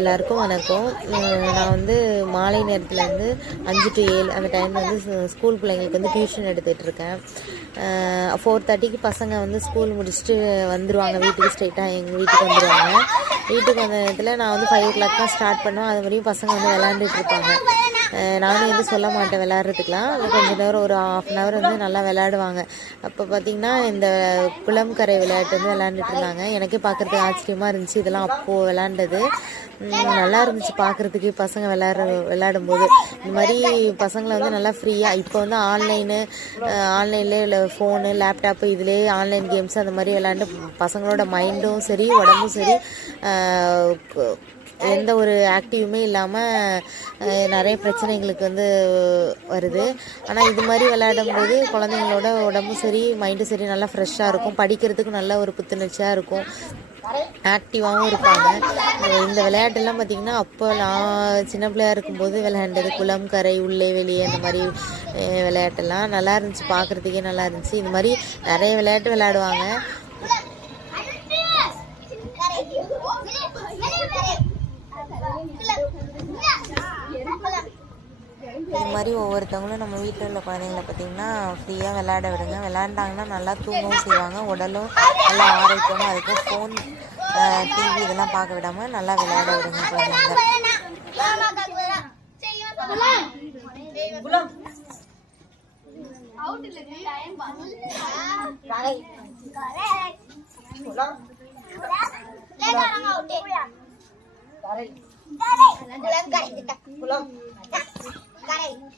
எல்லாருக்கும் வணக்கம். நான் வந்து மாலை நேரத்துலேருந்து 5 to 7 அந்த டைமில் வந்து ஸ்கூல் பிள்ளைங்களுக்கு வந்து டியூஷன் எடுத்துகிட்ருக்கேன். 4:30க்கு பசங்க வந்து ஸ்கூல் முடிச்சுட்டு வந்துடுவாங்க வீட்டுக்கு, ஸ்ட்ரெயிட்டாக எங்கள் வீட்டுக்கு வந்துடுவாங்க. வீட்டுக்கு வந்த நேரத்தில் நான் வந்து 5 o'clock தான் ஸ்டார்ட் பண்ணுவேன். அது வரையும் பசங்க வந்து விளாண்டுட்ருப்பாங்க. நானும் வந்து சொல்ல மாட்டேன் விளையாடுறதுக்கெலாம். கொஞ்சம் நேரம் ஒரு 1/2 hour வந்து நல்லா விளையாடுவாங்க. அப்போ பார்த்திங்கன்னா இந்த குளம் கரை விளையாட்டு வந்து விளையாண்டுட்டு இருந்தாங்க. எனக்கே பார்க்குறதுக்கு ஆச்சரியமாக இருந்துச்சு. இதெல்லாம் அப்போது விளையாண்டது நல்லா இருந்துச்சு பார்க்குறதுக்கு. பசங்க விளையாடும்போது இந்த மாதிரி பசங்களை வந்து நல்லா ஃப்ரீயாக இப்போ வந்து ஆன்லைன்லேயே இல்லை ஃபோனு லேப்டாப்பு இதுலேயே ஆன்லைன் கேம்ஸ் அந்த மாதிரி விளையாண்டு பசங்களோட மைண்டும் சரி உடம்பும் சரி எந்த ஒரு ஆக்டிவுமே இல்லாமல் நிறைய பிரச்சனைகளுக்கு வந்து வருது. ஆனால் இது மாதிரி விளையாடும்போது குழந்தைங்களோட உடம்பும் சரி மைண்டும் சரி நல்லா ஃப்ரெஷ்ஷாக இருக்கும். படிக்கிறதுக்கு நல்ல ஒரு புத்துணர்ச்சியாக இருக்கும், ஆக்டிவாகவும் இருப்பாங்க. இந்த விளையாட்டெல்லாம் பார்த்திங்கன்னா அப்போ நான் சின்ன பிள்ளையாக இருக்கும்போது விளையாண்டது குளம் கரை உள்ளே வெளியே அந்த மாதிரி விளையாட்டெல்லாம் நல்லா இருந்துச்சு, பார்க்குறதுக்கே நல்லா இருந்துச்சு. இந்த மாதிரி நிறைய விளையாட்டு விளையாடுவாங்க. இது மாதிரி ஒவ்வொருத்தவங்களும் நம்ம வீட்டில் உள்ள குழந்தைங்களை பார்த்திங்கன்னா ஃப்ரீயாக விளையாட விடுங்க. விளையாண்டாங்கன்னா நல்லா தூங்கவும் செய்வாங்க, உடலும் நல்லா ஆரோக்கியமாக இருக்கும். ஃபோன் டிவி இதெல்லாம் பார்க்க விடாமல் நல்லா விளையாட விடுங்க குழந்தைங்க.